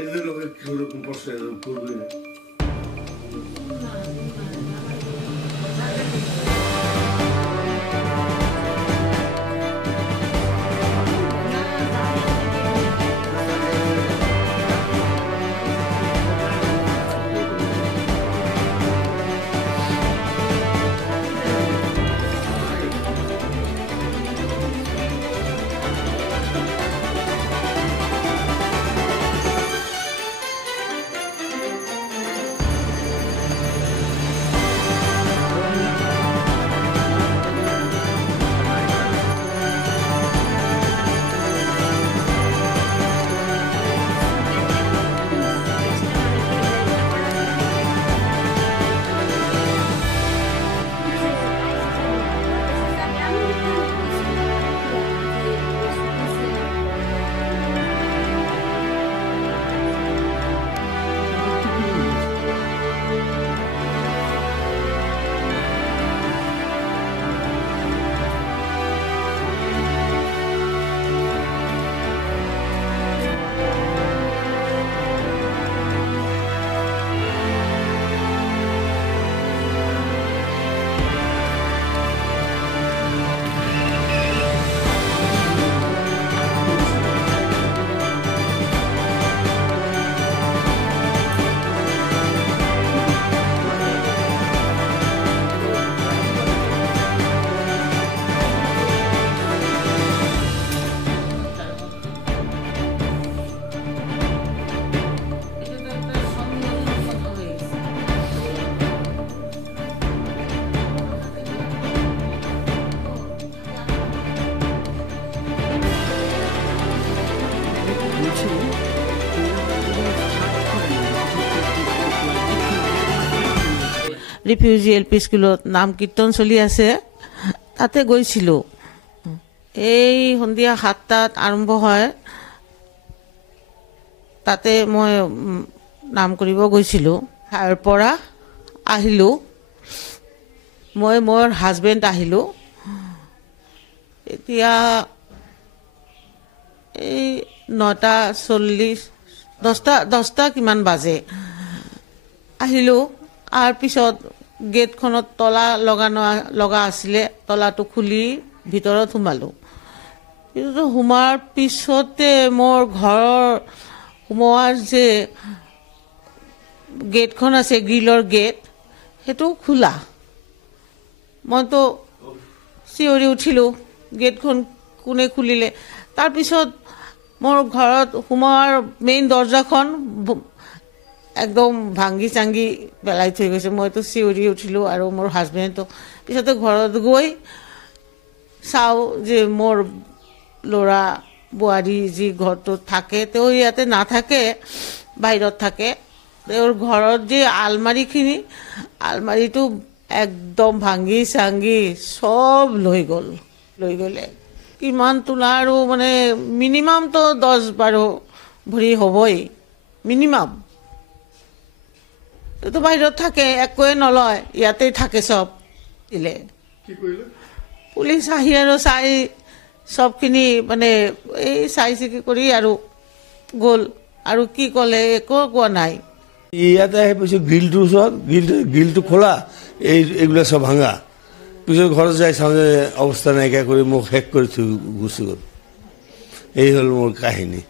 এদেৰ লোকেৰ কিৰকম কষ্ট কৰবে refugee LP স্কুলত নাম কীৰ্তন চলি আছে, তাতে গৈছিলোঁ। এই সন্ধিয়া 7টাত আৰম্ভ হয়, তাতে মই নাম কৰিব গৈছিলোঁ। তাৰ পৰা আহিলোঁ, মই মোৰ হাজবেণ্ড আহিলোঁ। এতিয়া এই 9:40 10টা কিমান বাজে আহিলোঁ। আৰু পিছত গেটখনত তলা লগা আছিলে, তলাটো খুলি ভিতৰত সোমালোঁ। কিন্তু সোমোৱাৰ পিছতে মোৰ ঘৰৰ সোমোৱাৰ যে গেটখন আছে, গ্ৰিলৰ গেট, সেইটো খোলা। মইতো চিঞৰি উঠিলোঁ, গেটখন কোনে খুলিলে। তাৰপিছত মোৰ ঘৰত সোমোৱাৰ মেইন দৰ্জাখন একদম ভাঙি চাঙি পেলাই থৈ গৈছে। মইতো চিঞৰি উঠিলোঁ আৰু মোৰ হাজবেণ্ডটো। পিছতে ঘৰত গৈ চাওঁ যে মোৰ ল'ৰা বোৱাৰী যি ঘৰটোত থাকে, তেওঁ ইয়াতে নাথাকে, বাহিৰত থাকে। তেওঁৰ ঘৰত যে আলমাৰিটো একদম ভাঙি চাঙি চব লৈ গ'লে। কিমান তোলা আৰু মানে মিনিমামতো 10-12 ভৰি হ'বই, মিনিমাম। তো বাহিৰত থাকে, একোৱে নলয়, ইয়াতেই থাকে চব দিলে। পুলিচ আহি আৰু চাই চবখিনি মানে এই চাই চিকি কৰি আৰু গ'ল। আৰু কি ক'লে একো কোৱা নাই। ইয়াতে আহি পাইছোঁ গ্ৰিলটোৰ ওচৰত, গ্ৰিলটো খোলা, এইবিলাক চব ভাঙা। পিছত ঘৰত যাই চাওঁ যে অৱস্থা নাইকিয়া কৰি মোক শেষ কৰি থৈ গুচি গ'ল। এই হ'ল মোৰ কাহিনী।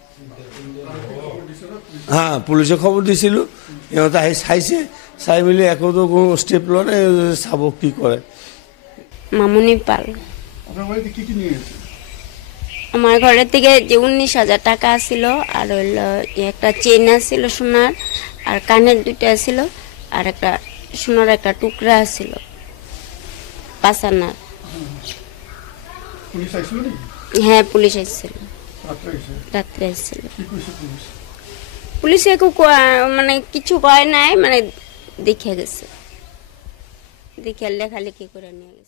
পুলিচক খবৰ দিছিলোঁ, সিহঁতে আহি চাইছে, চাই মেলি একোতো কোনো ষ্টেপ লোৱা নাই, চাব কি কৰে। মামুনি পাল। আমার ঘরের থেকে যে 19,000 টাকা আসছিল, আর হইলো একটা চেন আসছিল সোনার, আর কানের 2টা আসছিল, আর একটা সোনার একটা টুকরা আসছিল 5 আনার। হ্যাঁ, পুলিশ আসছিল, রাত্রে আসছিল। পুলিশে মানে কিছু কয় নাই, মানে দেখে গেছে, দেখে লেখালেখি করে নিয়ে গেছে।